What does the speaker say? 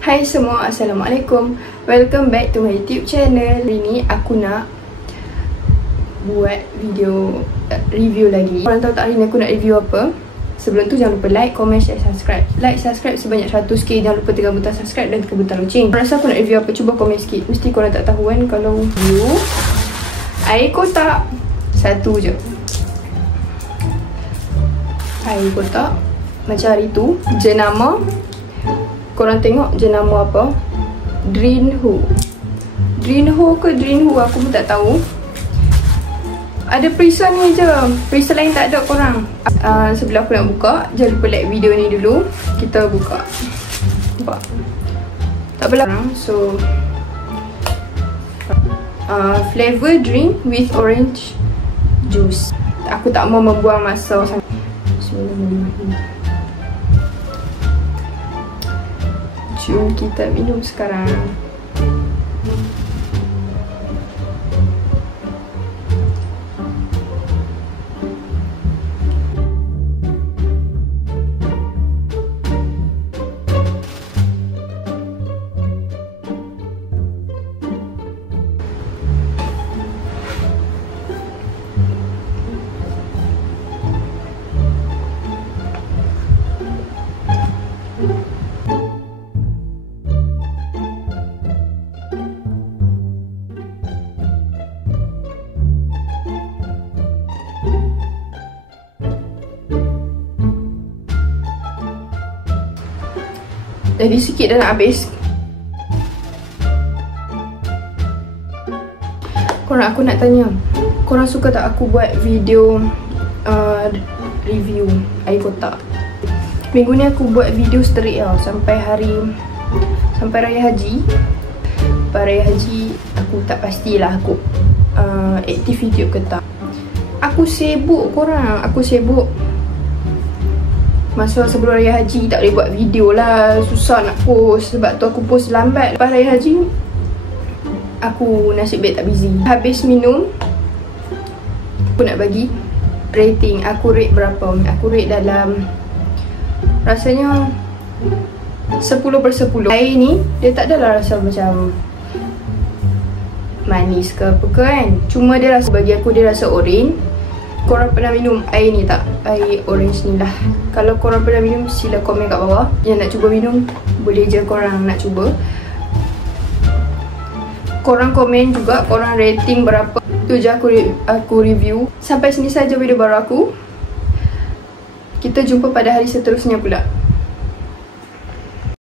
Hai semua, Assalamualaikum. Welcome back to my YouTube channel. Hari ni aku nak buat video review lagi. Korang tahu tak hari ni aku nak review apa? Sebelum tu jangan lupa like, comment, share, subscribe. Like, subscribe sebanyak 100k. Jangan lupa tekan butang subscribe dan tekan butang lonceng. Korang rasa aku nak review apa? Cuba komen sikit. Mesti korang tak tahu kan kalau review air kotak. Satu je air kotak. Macam hari tu jenama, korang tengok jenama apa? Drinho. Drinho ke Drinho aku pun tak tahu. Ada perisa ni je, perisa lain tak ada korang. Sebelum aku nak buka, jangan lupa like video ni dulu. Kita buka. Nampak? Tak apalah. So flavor drink with orange juice. Aku tak mau membuang masa sangat. Bismillahirrahmanirrahim. Jom kita minum sekarang. Jadi sikit dah nak habis. Korang, aku nak tanya, korang suka tak aku buat video review air kotak? Minggu ni aku buat video straight lah sampai Raya Haji. Lepas Raya Haji aku tak pastilah aku aktif YouTube ke tak. Aku sibuk korang, aku sibuk. Masa sebelum Raya Haji tak boleh buat video lah. Susah nak post. Sebab tu aku post lambat. Lepas Raya Haji aku nasib baik tak busy. Habis minum, aku nak bagi rating. Aku rate berapa? Aku rate dalam rasanya 10/10. Air ni dia tak adalah rasa macam manis ke apa ke kan. Cuma dia rasa, bagi aku dia rasa orange. Korang pernah minum air ni tak? Air orange ni lah. Kalau korang pernah minum, sila komen kat bawah. Yang nak cuba minum, boleh je korang nak cuba. Korang komen juga, korang rating berapa. Tu je aku review. Sampai sini saja video baru aku. Kita jumpa pada hari seterusnya pula.